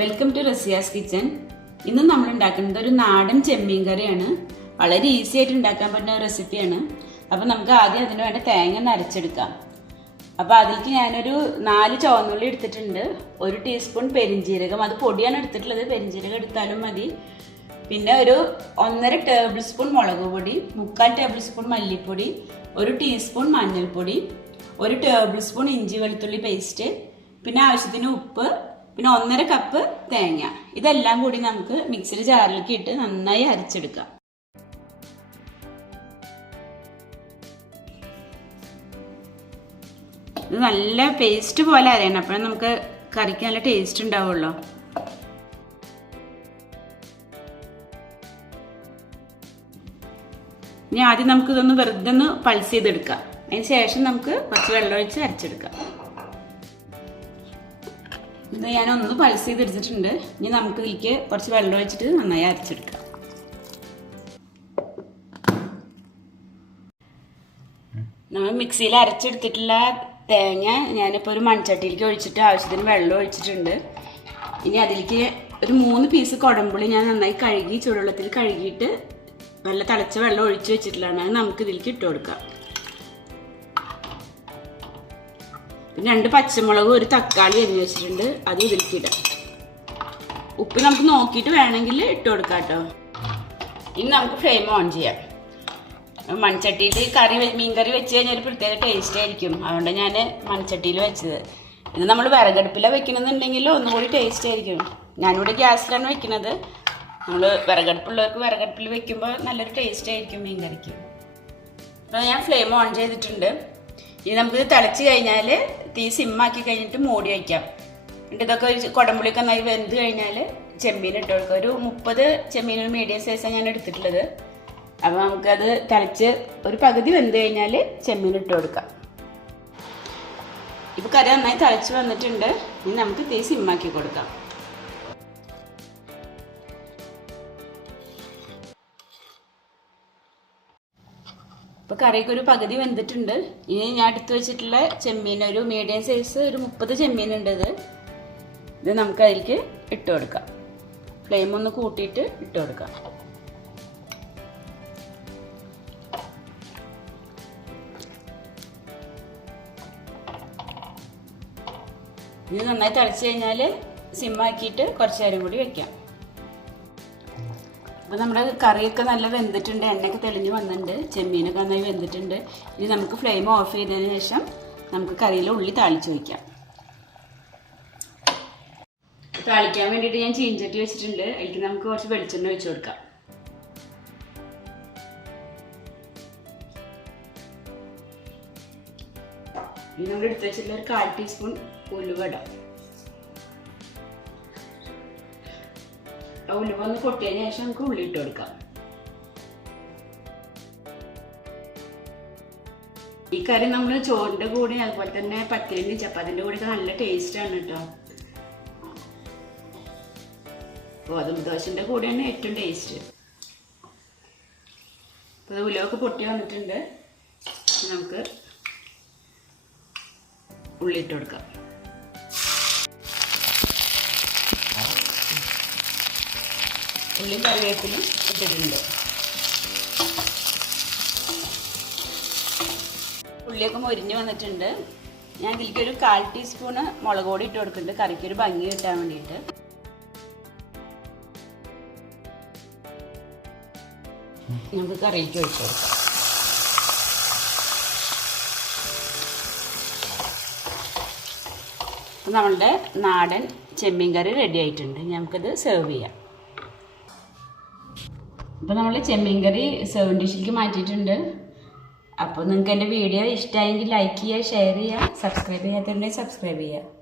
Welcome to Razia's kitchen. ഇന്ന് നമ്മൾ ഉണ്ടാക്കുന്നത് ഒരു നാടൻ ചെമ്മീൻ കറിയാണ്. വളരെ ഈസി ആയിട്ട് ഉണ്ടാക്കാൻ പറ്റുന്ന ഒരു റെസിപ്പിയാണ്. അപ്പം നമുക്ക് ആദ്യം അതിന് വേണ്ട തേങ്ങ നരച്ചെടുക്കാം. അപ്പോൾ അതിലേക്ക് ഞാനൊരു 4 ചുവന്നുള്ളി എടുത്തിട്ടുണ്ട്. 1 ടീസ്പൂൺ പെരിഞ്ജീരകം, അത് പൊടിയാണ് എടുത്തിട്ടുള്ളത്, പെരിഞ്ജീരകം എടുത്താലും മതി. പിന്നെ ഒരു 1.5 ടേബിൾ സ്പൂൺ മുളക് പൊടി, 3/4 ടേബിൾ സ്പൂൺ മല്ലിപ്പൊടി, 1 ടീസ്പൂൺ മഞ്ഞൾപ്പൊടി, 1 ടേബിൾ സ്പൂൺ ഇഞ്ചി വെളുത്തുള്ളി പേസ്റ്റ്, പിന്നെ ആവശ്യത്തിന് ഉപ്പ്, പിന്നെ 1.5 കപ്പ് തേങ്ങ. ഇതെല്ലാം കൂടി നമുക്ക് മിക്സിയുടെ ജാറിലേക്ക് ഇട്ട് നന്നായി അരച്ചെടുക്കാം. ഇത് നല്ല പേസ്റ്റ് പോലെ അരയണം, അപ്പോഴേ നമുക്ക് കറിക്ക് നല്ല ടേസ്റ്റ് ഉണ്ടാവുള്ളൂ. ഇനി ആദ്യം നമുക്ക് ഇതൊന്ന് വെറുതെ ഒന്ന് പൾസ് ചെയ്തെടുക്കാം. അതിന് ശേഷം നമുക്ക് കുറച്ച് വെള്ളം ഒഴിച്ച് അരച്ചെടുക്കാം. ഇത് ഞാനൊന്ന് പൾസ് ചെയ്തെടുത്തിട്ടുണ്ട്. ഇനി നമുക്ക് ഇതിലേക്ക് കുറച്ച് വെള്ളം ഒഴിച്ചിട്ട് നന്നായി അരച്ചെടുക്കാം. നമ്മൾ മിക്സിയിൽ അരച്ചെടുത്തിട്ടുള്ള തേങ്ങ ഞാനിപ്പോൾ ഒരു മൺചട്ടിയിലേക്ക് ഒഴിച്ചിട്ട് ആവശ്യത്തിന് വെള്ളം ഒഴിച്ചിട്ടുണ്ട്. ഇനി അതിലേക്ക് ഒരു 3 പീസ് കുടംപുളി ഞാൻ നന്നായി കഴുകി ചൂടുവെള്ളത്തിൽ കഴുകിയിട്ട് നല്ല തിളച്ച വെള്ളം ഒഴിച്ച് വെച്ചിട്ടുള്ളതാണ്. അത് നമുക്ക് ഇതിലേക്ക് ഇട്ട് കൊടുക്കാം. പിന്നെ 2 പച്ചമുളകും 1 തക്കാളി അരിഞ്ഞ് വെച്ചിട്ടുണ്ട്, അത് ഇതിലേക്ക് ഇടാം. ഉപ്പ് നമുക്ക് നോക്കിയിട്ട് വേണമെങ്കിൽ ഇട്ട് കൊടുക്കാം കേട്ടോ. ഇനി നമുക്ക് ഫ്ലെയിം ഓൺ ചെയ്യാം. മൺചട്ടിയിൽ മീൻ കറി വെച്ച് കഴിഞ്ഞാൽ ഒരു പ്രത്യേക ടേസ്റ്റ് ആയിരിക്കും, അതുകൊണ്ട് ഞാൻ മൺചട്ടിയിൽ വെച്ചത്. ഇത് നമ്മൾ വിറകടുപ്പിലാണ് വെക്കണമെന്നുണ്ടെങ്കിൽ ഒന്നുകൂടി ടേസ്റ്റ് ആയിരിക്കും. ഞാനിവിടെ ഗ്യാസിലാണ് വെക്കുന്നത്. നമ്മൾ വിറകടുപ്പുള്ളവർക്ക് വിറകടുപ്പിൽ വെക്കുമ്പോൾ നല്ലൊരു ടേസ്റ്റ് ആയിരിക്കും മീൻ കറിക്ക്. അപ്പോൾ ഞാൻ ഫ്ലെയിം ഓൺ ചെയ്തിട്ടുണ്ട്. ഇനി നമുക്ക് തിളച്ച് കഴിഞ്ഞാൽ തീ സിമ്മാക്കി കഴിഞ്ഞിട്ട് മൂടി വയ്ക്കാം. എന്നിട്ട് ഇതൊക്കെ ഒരു കുടംപുളിയൊക്കെ നന്നായി വെന്ത് കഴിഞ്ഞാൽ ചെമ്മീൻ ഇട്ട് കൊടുക്കുക. ഒരു 30 ചെമ്മീൻ, ഒരു മീഡിയം സൈസാണ് ഞാൻ എടുത്തിട്ടുള്ളത്. അപ്പോൾ നമുക്കത് തിളച്ച് ഒരു പകുതി വെന്ത് കഴിഞ്ഞാൽ ചെമ്മീൻ ഇട്ട് കൊടുക്കാം. ഇപ്പോൾ കറി നന്നായി തിളച്ച് വന്നിട്ടുണ്ട്. ഇനി നമുക്ക് തീ സിമ്മാക്കി കൊടുക്കാം. ഇപ്പോൾ കറിയൊക്കെ ഒരു പകുതി വെന്തിട്ടുണ്ട്. ഇനി ഞാൻ എടുത്ത് വെച്ചിട്ടുള്ള ചെമ്മീൻ ഒരു മീഡിയം സൈസ് ഒരു 30 ചെമ്മീനുണ്ട്. ഇത് നമുക്ക് അതിലേക്ക് ഇട്ട് കൊടുക്കാം. ഫ്ലെയിം ഒന്ന് കൂട്ടിയിട്ട് ഇട്ട് കൊടുക്കാം. ഇത് നന്നായി തിളച്ച് കഴിഞ്ഞാൽ സിമ്മാക്കിയിട്ട് കുറച്ച് നേരം കൂടി വെക്കാം. അപ്പോൾ നമ്മുടെ കറിയൊക്കെ നല്ല വെന്തിട്ടുണ്ട്, എണ്ണയൊക്കെ തെളിഞ്ഞ് വന്നിട്ടുണ്ട്, ചെമ്മീനൊക്കെ നന്നായി വെന്തിട്ടുണ്ട്. ഇനി നമുക്ക് ഫ്ലെയിം ഓഫ് ചെയ്തതിന് ശേഷം നമുക്ക് കറിയിൽ ഉള്ളി താളിച്ച് വയ്ക്കാം. താളിക്കാൻ വേണ്ടിയിട്ട് ഞാൻ ചീഞ്ചട്ടി വെച്ചിട്ടുണ്ട്. അതിലേക്ക് നമുക്ക് കുറച്ച് വെളിച്ചെണ്ണ ഒഴിച്ച് കൊടുക്കാം. ഇനി നമ്മൾ എടുത്ത് വെച്ചിട്ടുള്ള ഒരു 1/4 ടീസ്പൂൺ ഉലുവ ഇടാം. ഉലുവ ഒന്ന് പൊട്ടിയതിന് ശേഷം നമുക്ക് ഉള്ളി ഇട്ട് കൊടുക്കാം. ഈ കറി നമ്മൾ ചോറിൻ്റെ കൂടെ അതുപോലെ തന്നെ പത്തിരിൻ്റെ ചപ്പാത്തിൻ്റെ കൂടെ നല്ല ടേസ്റ്റാണ് കേട്ടോ. ഗോതമ്പ് ദോശൻ്റെ കൂടെയാണ് ഏറ്റവും ടേസ്റ്റ്. അപ്പോൾ ഉലുവൊക്കെ പൊട്ടി വന്നിട്ടുണ്ട്. നമുക്ക് ഉള്ളി ഇട്ട് കൊടുക്കാം. ഉള്ളി കറിവേപ്പിലും ഇട്ടിട്ടുണ്ട്. ഉള്ളിയൊക്കെ മൊരിഞ്ഞ് വന്നിട്ടുണ്ട്. ഞാൻ ഇതിലേക്ക് ഒരു 1/4 ടീസ്പൂണ് മുളക് പൊടി ഇട്ട് കൊടുക്കുന്നുണ്ട്, കറിക്ക് ഒരു ഭംഗി കിട്ടാൻ വേണ്ടിയിട്ട്. നമുക്ക് കറിയിലേക്ക് ഒഴിച്ച് കൊടുക്കാം. നമ്മളുടെ നാടൻ ചെമ്മീൻ കറി റെഡി ആയിട്ടുണ്ട്. നമുക്കത് സെർവ് ചെയ്യാം. അപ്പോൾ നമ്മൾ ചെമ്മീൻ കറി സെർവിങ് ഡിഷിലേക്ക് മാറ്റിയിട്ടുണ്ട്. അപ്പോൾ നിങ്ങൾക്ക് എൻ്റെ വീഡിയോ ഇഷ്ടമായെങ്കിൽ ലൈക്ക് ചെയ്യുക, ഷെയർ ചെയ്യുക, സബ്സ്ക്രൈബ് ചെയ്യാത്തവരുണ്ടെങ്കിൽ സബ്സ്ക്രൈബ് ചെയ്യുക.